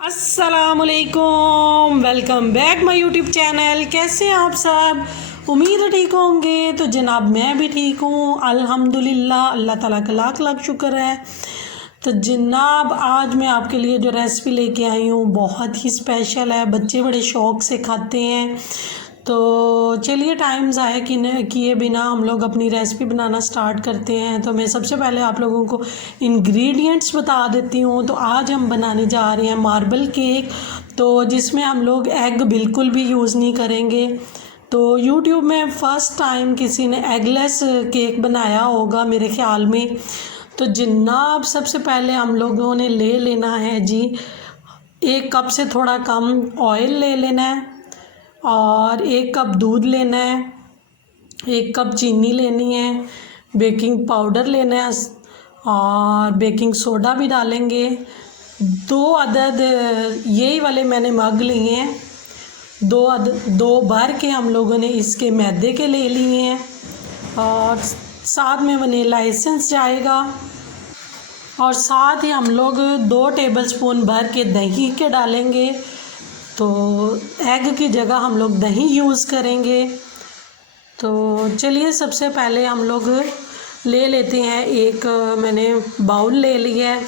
अस्सलामुअलैकुम, welcome back my YouTube channel. कैसे हैं आप सब? उम्मीद है ठीक होंगे। तो जनाब मैं भी ठीक हूँ अल्हम्दुलिल्लाह, अल्लाह ताला का लाख लाख शुक्र है। तो जनाब आज मैं आपके लिए जो रेसिपी लेके आई हूँ बहुत ही स्पेशल है, बच्चे बड़े शौक़ से खाते हैं। तो चलिए टाइम ज़ाया किए बिना हम लोग अपनी रेसिपी बनाना स्टार्ट करते हैं। तो मैं सबसे पहले आप लोगों को इंग्रेडिएंट्स बता देती हूँ। तो आज हम बनाने जा रहे हैं मार्बल केक, तो जिसमें हम लोग एग बिल्कुल भी यूज़ नहीं करेंगे। तो यूट्यूब में फ़र्स्ट टाइम किसी ने एगलेस केक बनाया होगा मेरे ख़्याल में। तो जनाब सबसे पहले हम लोगों ने ले लेना है जी, 1 कप से थोड़ा कम ऑयल ले लेना है, और 1 कप दूध लेना है, 1 कप चीनी लेनी है, बेकिंग पाउडर लेना है और बेकिंग सोडा भी डालेंगे। 2 अदद यही वाले मैंने मग लिए हैं, 2 भर के हम लोगों ने इसके मैदे के ले लिए हैं, और साथ में वनीला एसेंस जाएगा, और साथ ही हम लोग 2 टेबलस्पून भर के दही के डालेंगे। तो एग की जगह हम लोग दही यूज़ करेंगे। तो चलिए सबसे पहले हम लोग ले लेते हैं, एक मैंने बाउल ले लिया है,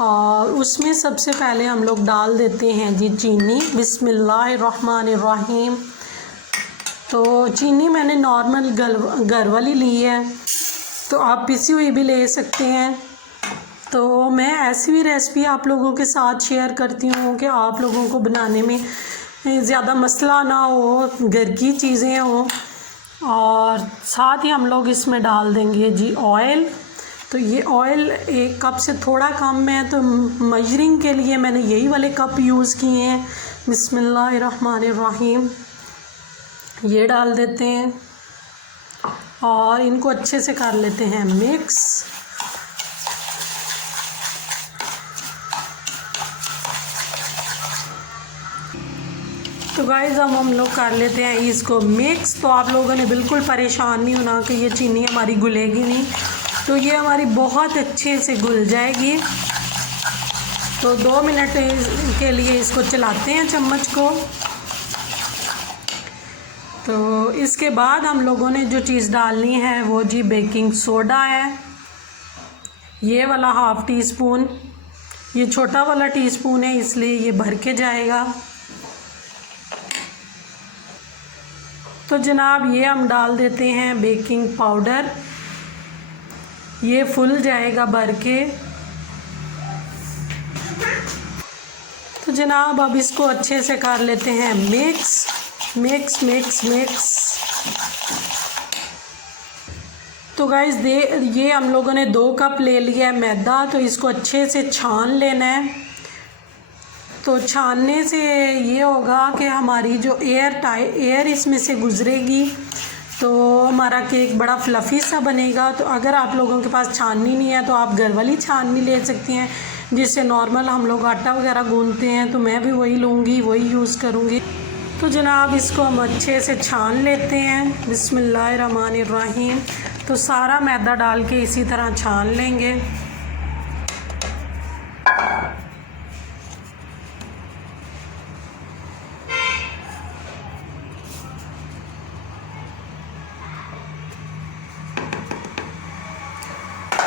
और उसमें सबसे पहले हम लोग डाल देते हैं जी चीनी। बिस्मिल्लाहिर्रहमानिर्रहीम। तो चीनी मैंने नॉर्मल घर वाली ली है, तो आप पिसी हुई भी ले सकते हैं। तो मैं ऐसी भी रेसिपी आप लोगों के साथ शेयर करती हूँ कि आप लोगों को बनाने में ज़्यादा मसला ना हो, घर की चीज़ें हों। और साथ ही हम लोग इसमें डाल देंगे जी ऑयल। तो ये ऑयल 1 कप से थोड़ा कम है, तो मेजरिंग के लिए मैंने यही वाले कप यूज़ किए हैं। बिस्मिल्लाहिर्रहमानिर्रहीम। ये डाल देते हैं और इनको अच्छे से कर लेते हैं मिक्स। तो गाइस अब हम लोग कर लेते हैं इसको मिक्स। तो आप लोगों ने बिल्कुल परेशान नहीं होना कि ये चीनी हमारी घुलेगी नहीं, तो ये हमारी बहुत अच्छे से घुल जाएगी। तो 2 मिनट के लिए इसको चलाते हैं चम्मच को। तो इसके बाद हम लोगों ने जो चीज़ डालनी है वो जी बेकिंग सोडा है, ये वाला ½ टीस्पून। ये छोटा वाला टीस्पून है इसलिए ये भर के जाएगा। तो जनाब ये हम डाल देते हैं बेकिंग पाउडर, ये फुल जाएगा भर के। तो जनाब अब इसको अच्छे से कर लेते हैं मिक्स मिक्स मिक्स मिक्स। तो गाइस ये हम लोगों ने 2 कप ले लिया है मैदा, तो इसको अच्छे से छान लेना है। तो छानने से ये होगा कि हमारी जो एयर इसमें से गुज़रेगी, तो हमारा केक बड़ा फ्लफ़ी सा बनेगा। तो अगर आप लोगों के पास छाननी नहीं है तो आप घर वाली छाननी ले सकती हैं, जिससे नॉर्मल हम लोग आटा वगैरह गूंदते हैं। तो मैं भी वही लूँगी, वही यूज़ करूँगी। तो जनाब इसको हम अच्छे से छान लेते हैं। बिस्मिल्लाहिर्रहमानिर्रहीम। तो सारा मैदा डाल के इसी तरह छान लेंगे।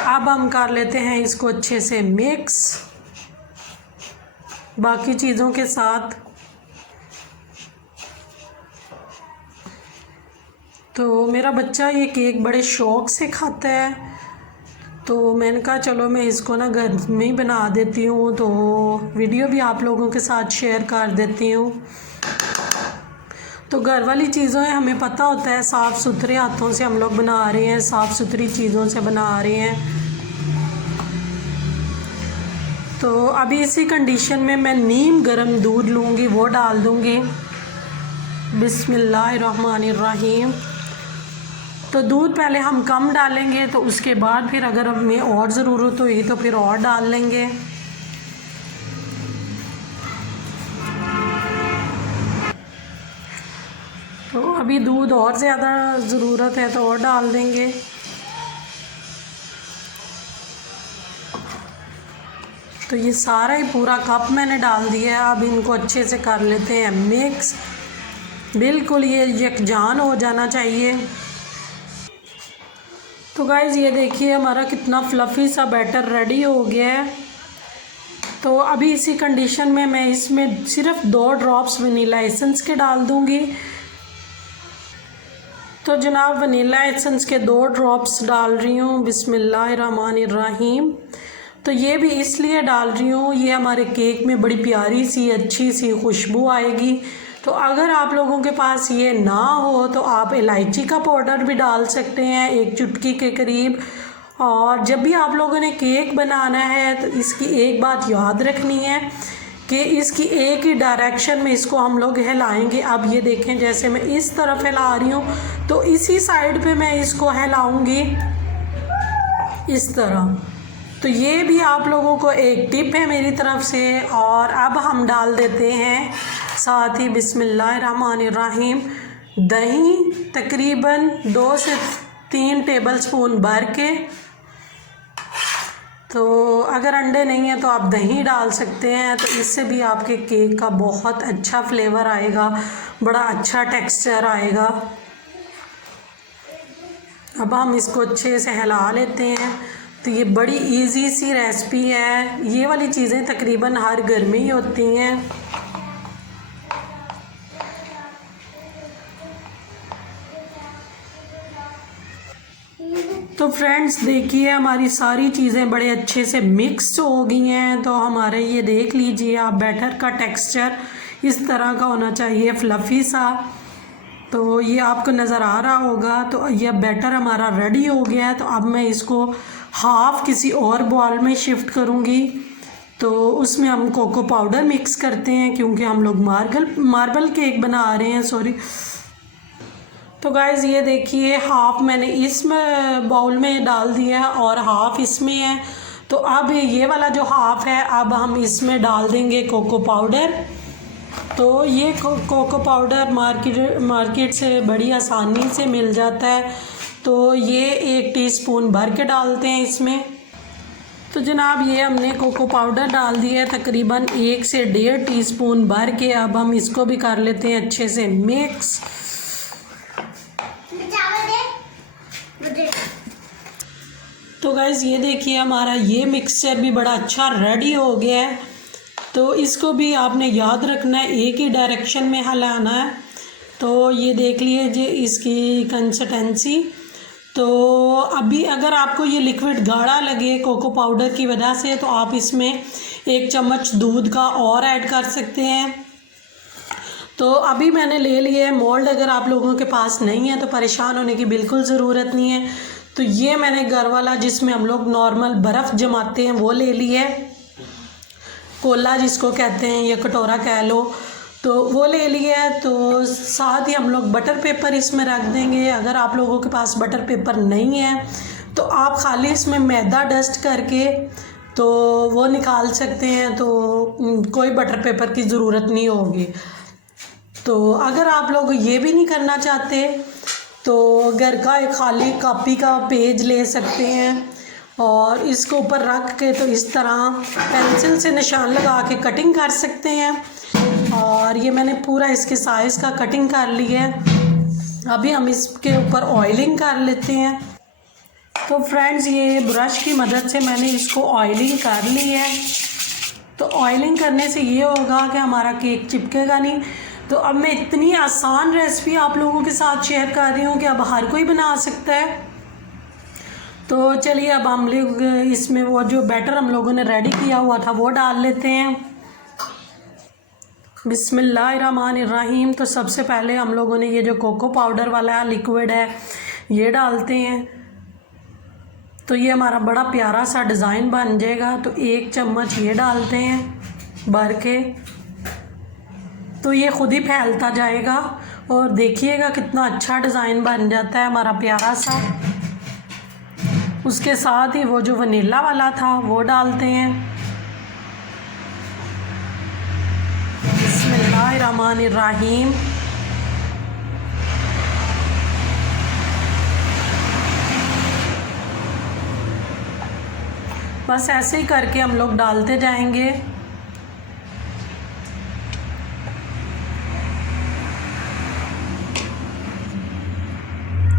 अब हम कर लेते हैं इसको अच्छे से मिक्स बाकी चीज़ों के साथ। तो मेरा बच्चा ये केक बड़े शौक़ से खाता है, तो मैंने कहा चलो मैं इसको ना घर में ही बना देती हूँ, तो वीडियो भी आप लोगों के साथ शेयर कर देती हूँ। तो घर वाली चीज़ों हमें पता होता है, साफ़ सुथरे हाथों से हम लोग बना रहे हैं, साफ़ सुथरी चीज़ों से बना रहे हैं। तो अभी इसी कंडीशन में मैं नीम गर्म दूध लूँगी, वो डाल दूँगी। बिस्मिल्लाहिर्रहमानिर्रहीम। तो दूध पहले हम कम डालेंगे, तो उसके बाद फिर अगर हमें और ज़रूरत हुई तो फिर और डाल लेंगे। तो अभी दूध और ज़्यादा ज़रूरत है तो और डाल देंगे। तो ये सारा ही पूरा कप मैंने डाल दिया है। अब इनको अच्छे से कर लेते हैं मिक्स, बिल्कुल ये यकजान हो जाना चाहिए। तो गाइज़ ये देखिए हमारा कितना फ्लफ़ी सा बैटर रेडी हो गया है। तो अभी इसी कंडीशन में मैं इसमें सिर्फ 2 ड्रॉप्स वनीला एसेंस के डाल दूँगी। तो जनाब वनीला एसेंस के 2 ड्रॉप्स डाल रही हूँ। बिस्मिल्लाहिर्रहमानिर्रहीम। तो ये भी इसलिए डाल रही हूँ, ये हमारे केक में बड़ी प्यारी सी अच्छी सी खुशबू आएगी। तो अगर आप लोगों के पास ये ना हो तो आप इलायची का पाउडर भी डाल सकते हैं 1 चुटकी के करीब। और जब भी आप लोगों ने केक बनाना है तो इसकी एक बात याद रखनी है कि इसकी एक ही डायरेक्शन में इसको हम लोग हिलाएंगे। अब ये देखें, जैसे मैं इस तरफ हिला रही हूँ तो इसी साइड पे मैं इसको हिलाऊंगी इस तरह। तो ये भी आप लोगों को एक टिप है मेरी तरफ से। और अब हम डाल देते हैं साथ ही बिस्मिल्लाहिर्रहमानिर्रहीम दही, तकरीबन 2 से 3 टेबलस्पून भर के। तो अगर अंडे नहीं है तो आप दही डाल सकते हैं, तो इससे भी आपके केक का बहुत अच्छा फ्लेवर आएगा, बड़ा अच्छा टेक्सचर आएगा। अब हम इसको अच्छे से हिला लेते हैं। तो ये बड़ी इजी सी रेसिपी है, ये वाली चीज़ें तकरीबन हर घर में ही होती हैं। तो फ्रेंड्स देखिए हमारी सारी चीज़ें बड़े अच्छे से मिक्स हो गई हैं। तो हमारे ये देख लीजिए आप, बैटर का टेक्सचर इस तरह का होना चाहिए, फ्लफ़ी सा। तो ये आपको नज़र आ रहा होगा। तो ये बैटर हमारा रेडी हो गया है। तो अब मैं इसको हाफ़ किसी और बॉल में शिफ्ट करूँगी। तो उसमें हम कोको पाउडर मिक्स करते हैं, क्योंकि हम लोग मार्बल केक बना रहे हैं, सॉरी। तो गाइज़ ये देखिए हाफ़ मैंने इस बाउल में डाल दिया है और हाफ़ इसमें है। तो अब ये वाला जो हाफ़ है अब हम इसमें डाल देंगे कोको पाउडर। तो ये कोको पाउडर मार्केट से बड़ी आसानी से मिल जाता है। तो ये 1 टीस्पून भर के डालते हैं इसमें। तो जनाब ये हमने कोको पाउडर डाल दिया है तकरीबन 1 से 1.5 टीस्पून भर के। अब हम इसको भी कर लेते हैं अच्छे से मिक्स। तो गाइज़ ये देखिए हमारा ये मिक्सचर भी बड़ा अच्छा रेडी हो गया है। तो इसको भी आपने याद रखना है, एक ही डायरेक्शन में हिलाना है। तो ये देख लीजिए इसकी कंसिस्टेंसी। तो अभी अगर आपको ये लिक्विड गाढ़ा लगे कोको पाउडर की वजह से, तो आप इसमें 1 चम्मच दूध का और ऐड कर सकते हैं। तो अभी मैंने ले लिया है मोल्ड। अगर आप लोगों के पास नहीं है तो परेशान होने की बिल्कुल ज़रूरत नहीं है। तो ये मैंने घर वाला जिसमें हम लोग नॉर्मल बर्फ़ जमाते हैं वो ले लिया है, कोला जिसको कहते हैं या कटोरा कह लो, तो वो ले लिया है। तो साथ ही हम लोग बटर पेपर इसमें रख देंगे। अगर आप लोगों के पास बटर पेपर नहीं है तो आप खाली इसमें मैदा डस्ट करके तो वो निकाल सकते हैं। तो कोई बटर पेपर की ज़रूरत नहीं होगी। तो अगर आप लोग ये भी नहीं करना चाहते तो घर का एक खाली कॉपी का पेज ले सकते हैं और इसको ऊपर रख के तो इस तरह पेंसिल से निशान लगा के कटिंग कर सकते हैं। और ये मैंने पूरा इसके साइज़ का कटिंग कर लिया है। अभी हम इसके ऊपर ऑयलिंग कर लेते हैं। तो फ्रेंड्स ये ब्रश की मदद से मैंने इसको ऑयलिंग कर ली है। तो ऑयलिंग करने से ये होगा कि हमारा केक चिपकेगा नहीं। तो अब मैं इतनी आसान रेसिपी आप लोगों के साथ शेयर कर रही हूँ कि अब हर कोई बना सकता है। तो चलिए अब हम लोग इसमें वो जो बैटर हम लोगों ने रेडी किया हुआ था वो डाल लेते हैं। बिस्मिल्लाहिर्रहमानिर्रहीम। तो सबसे पहले हम लोगों ने ये जो कोको पाउडर वाला लिक्विड है ये डालते हैं। तो ये हमारा बड़ा प्यारा सा डिज़ाइन बन जाएगा। तो 1 चम्मच ये डालते हैं भर के। तो ये ख़ुद ही फैलता जाएगा और देखिएगा कितना अच्छा डिज़ाइन बन जाता है हमारा प्यारा सा। उसके साथ ही वो जो वनीला वाला था वो डालते हैं। बिस्मिल्लाहिर्रहमानिर्रहीम। बस ऐसे ही करके हम लोग डालते जाएंगे।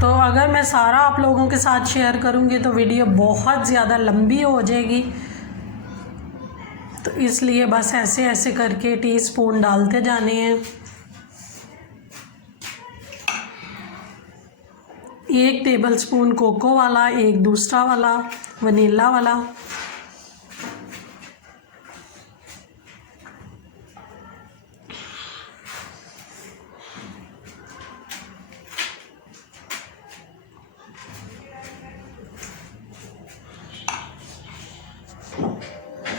तो अगर मैं सारा आप लोगों के साथ शेयर करूंगी तो वीडियो बहुत ज़्यादा लंबी हो जाएगी, तो इसलिए बस ऐसे ऐसे करके टीस्पून डालते जाने हैं। एक टेबलस्पून कोको वाला, एक दूसरा वाला वनीला वाला।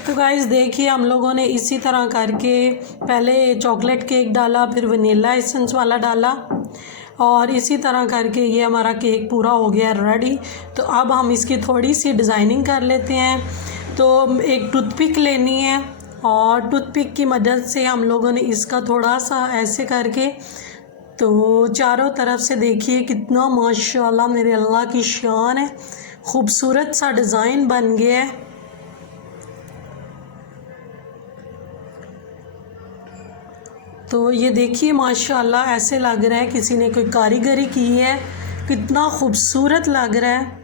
तो गाइस देखिए, हम लोगों ने इसी तरह करके पहले चॉकलेट केक डाला, फिर वनीला एसेंस वाला डाला, और इसी तरह करके ये हमारा केक पूरा हो गया रेडी। तो अब हम इसकी थोड़ी सी डिज़ाइनिंग कर लेते हैं। तो एक टूथपिक लेनी है और टूथपिक की मदद से हम लोगों ने इसका थोड़ा सा ऐसे करके, तो चारों तरफ से देखिए कितना माशाल्लाह मेरे अल्लाह की शान है, खूबसूरत सा डिज़ाइन बन गया है। तो ये देखिए माशाल्लाह ऐसे लग रहा है किसी ने कोई कारीगरी की है, कितना खूबसूरत लग रहा है।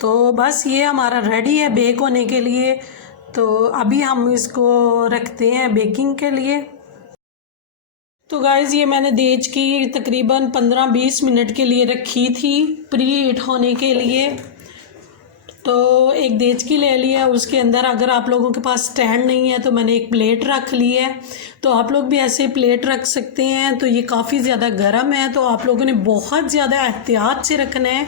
तो बस ये हमारा रेडी है बेक होने के लिए। तो अभी हम इसको रखते हैं बेकिंग के लिए। तो गाइज़ ये मैंने देज की तकरीबन 15-20 मिनट के लिए रखी थी प्री हीट होने के लिए। तो एक देचकी ले लिया, उसके अंदर अगर आप लोगों के पास स्टैंड नहीं है तो मैंने एक प्लेट रख ली है। तो आप लोग भी ऐसे प्लेट रख सकते हैं। तो ये काफ़ी ज़्यादा गर्म है, तो आप लोगों ने बहुत ज़्यादा एहतियात से रखना है।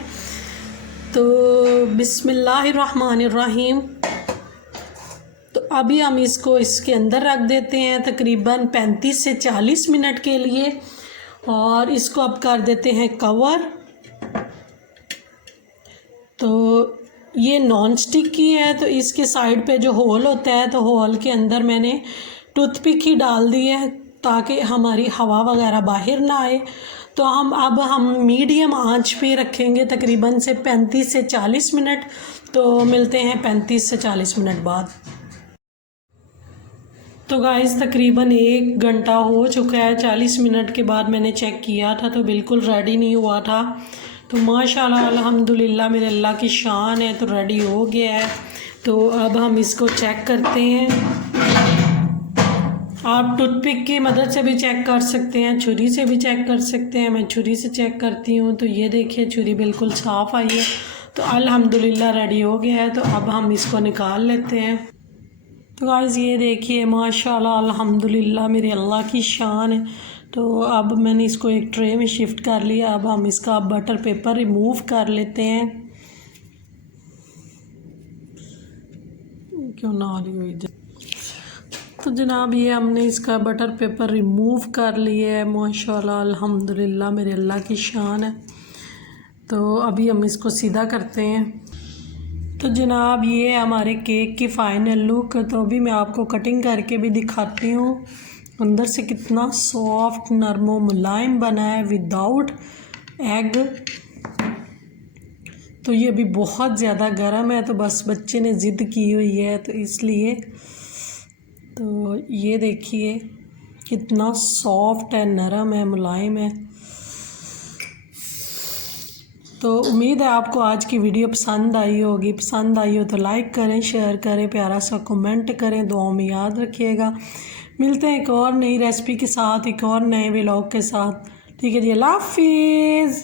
तो बिस्मिल्लाहिर्रहमानिर्रहीम। तो अभी हम इसको इसके अंदर रख देते हैं तकरीबन 35 से 40 मिनट के लिए, और इसको अब कर देते हैं कवर। तो ये नॉन स्टिक की है, तो इसके साइड पे जो होल होता है, तो होल के अंदर मैंने टूथपिक ही डाल दी है ताकि हमारी हवा वगैरह बाहर ना आए। तो हम मीडियम आंच पे रखेंगे तकरीबन से 35 से 40 मिनट। तो मिलते हैं 35 से 40 मिनट बाद। तो गाइस तकरीबन 1 घंटा हो चुका है। 40 मिनट के बाद मैंने चेक किया था तो बिल्कुल रेडी नहीं हुआ था। तो माशाल्लाह अल्हम्दुलिल्लाह मेरे अल्लाह की शान है, तो रेडी हो गया है। तो अब हम इसको चेक करते हैं। आप टूथपिक की मदद से भी चेक कर सकते हैं, छुरी से भी चेक कर सकते हैं। मैं छुरी से चेक करती हूँ। तो ये देखिए छुरी बिल्कुल साफ़ आई है। तो अल्हम्दुलिल्लाह रेडी हो गया है। तो अब हम इसको निकाल लेते हैं। तो गाइस ये देखिए माशाल्लाह अल्हम्दुलिल्लाह मेरे अल्लाह की शान है। तो अब मैंने इसको एक ट्रे में शिफ्ट कर लिया। अब हम इसका बटर पेपर रिमूव कर लेते हैं। क्यों ना आ रही हुई। तो जनाब ये हमने इसका बटर पेपर रिमूव कर लिया है। माशाल्लाह अल्हम्दुलिल्लाह मेरे अल्लाह की शान है। तो अभी हम इसको सीधा करते हैं। तो जनाब ये हमारे केक की फ़ाइनल लुक। तो अभी मैं आपको कटिंग करके भी दिखाती हूँ। अंदर से कितना सॉफ्ट नरम व मुलायम बना है विदाउट एग। तो ये अभी बहुत ज़्यादा गर्म है, तो बस बच्चे ने ज़िद की हुई है तो इसलिए। तो ये देखिए कितना सॉफ्ट है, नरम है, मुलायम है। तो उम्मीद है आपको आज की वीडियो पसंद आई होगी। पसंद आई हो तो लाइक करें, शेयर करें, प्यारा सा कमेंट करें, दुआ में याद रखिएगा। मिलते हैं एक और नई रेसिपी के साथ, एक और नए व्लॉग के साथ। ठीक है जी, अल्लाह हाफिज़।